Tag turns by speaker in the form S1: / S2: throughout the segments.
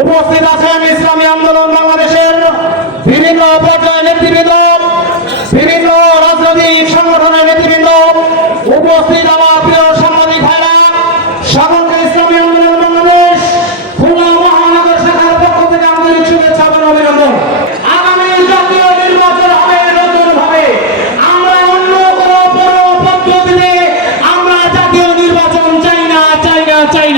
S1: উপস্থিত আছেন ইসলামী আন্দোলন বাংলাদেশের বিভিন্ন পর্যায়ের নেতৃবৃন্দ, বিভিন্ন রাজনৈতিক সংগঠনের নেতৃবৃন্দ, উপস্থিত আমার প্রিয় সাংবাদিক ভাইরা, সকলকে ইসলামী আন্দোলন বাংলাদেশ, খুলনা মহানগর শাখার পক্ষ থেকে আন্তরিক শুভেচ্ছা এবং অভিনন্দন। আগামী জাতীয় নির্বাচন হবে আমরা অন্য কোন বড় আমরা জাতীয় নির্বাচন চাই না, চাই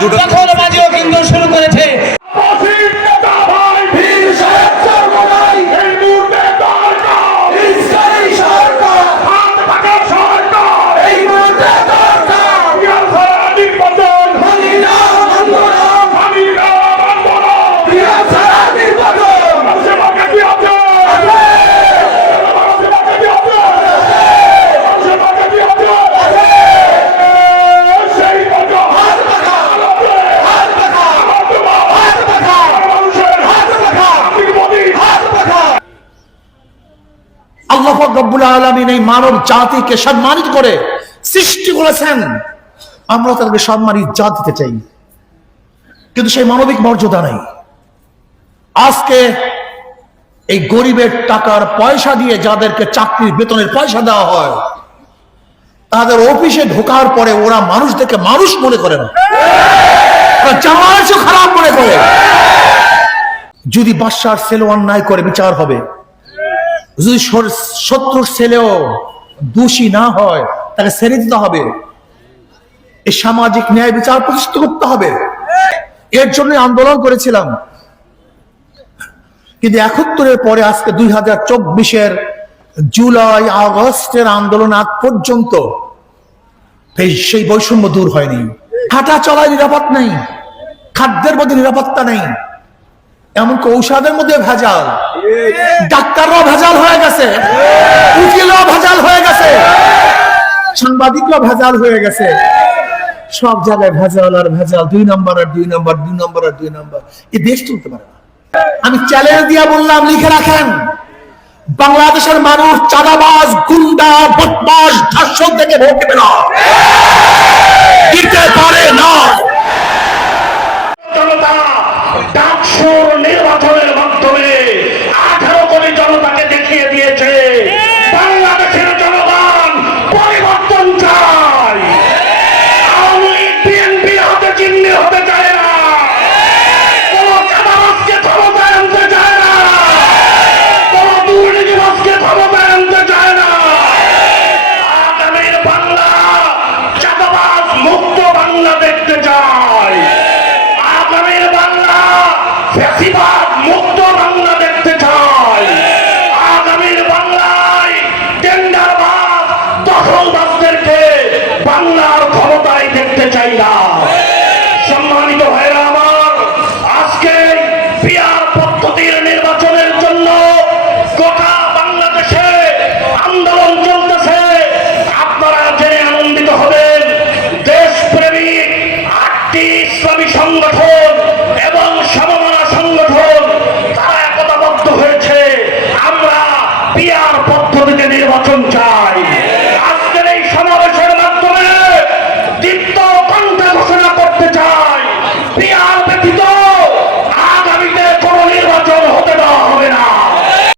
S2: দুটো রব্বুল আলমিন এই মানব জাতিকে সম্মানিত করে সৃষ্টি করেছেন। আমরা তাদেরকে সম্মানিত জাত দিতে চাই। কিন্তু সেই মানবিক মর্যাদা নেই। আজকে এই গরিবের টাকার পয়সা দিয়ে যাদেরকে চাকরির বেতনের পয়সা দেওয়া হয়, তাদের অফিসে ঢোকার পরে ওরা মানুষদেরকে মানুষ মনে করে না। খারাপ মনে করে। যদি বাদশার ছেলে অন্যায় করে, বিচার হবে। যদি শত্রুর ছেলেও দোষী না হয়, তাকে ছেড়ে দিতে হবে। এই সামাজিক ন্যায় বিচার প্রতিষ্ঠিত করতে হবে। এর জন্য আন্দোলন করেছিলাম। কিন্তু একাত্তরের পরে আজকে দুই হাজার চব্বিশের জুলাই, আগস্টের আন্দোলন আগ পর্যন্ত সেই বৈষম্য দূর হয়নি। হাঁটা চলায় নিরাপদ নেই। খাদ্যের মধ্যে নিরাপত্তা নেই। এমনকি ঔষধের মধ্যে ভেজাল। ডাক্তাররাও ভেজাল হয়ে গেছে। উকিলও ভেজাল হয়ে গেছে। সাংবাদিকরাও ভেজাল হয়ে গেছে। সব জায়গায় ভেজাল আর ভেজাল। দুই নম্বর আর দুই নম্বর দুই নম্বর আর দুই নম্বর। এ দেশ চলতে পারে না। আমি চ্যালেঞ্জ দিয়া বললাম, লিখে রাখেন। বাংলাদেশের মানুষ চাঁদাবাজ, গুন্ডা বদমাস ধর্ষক থেকে ভোট দেবে না।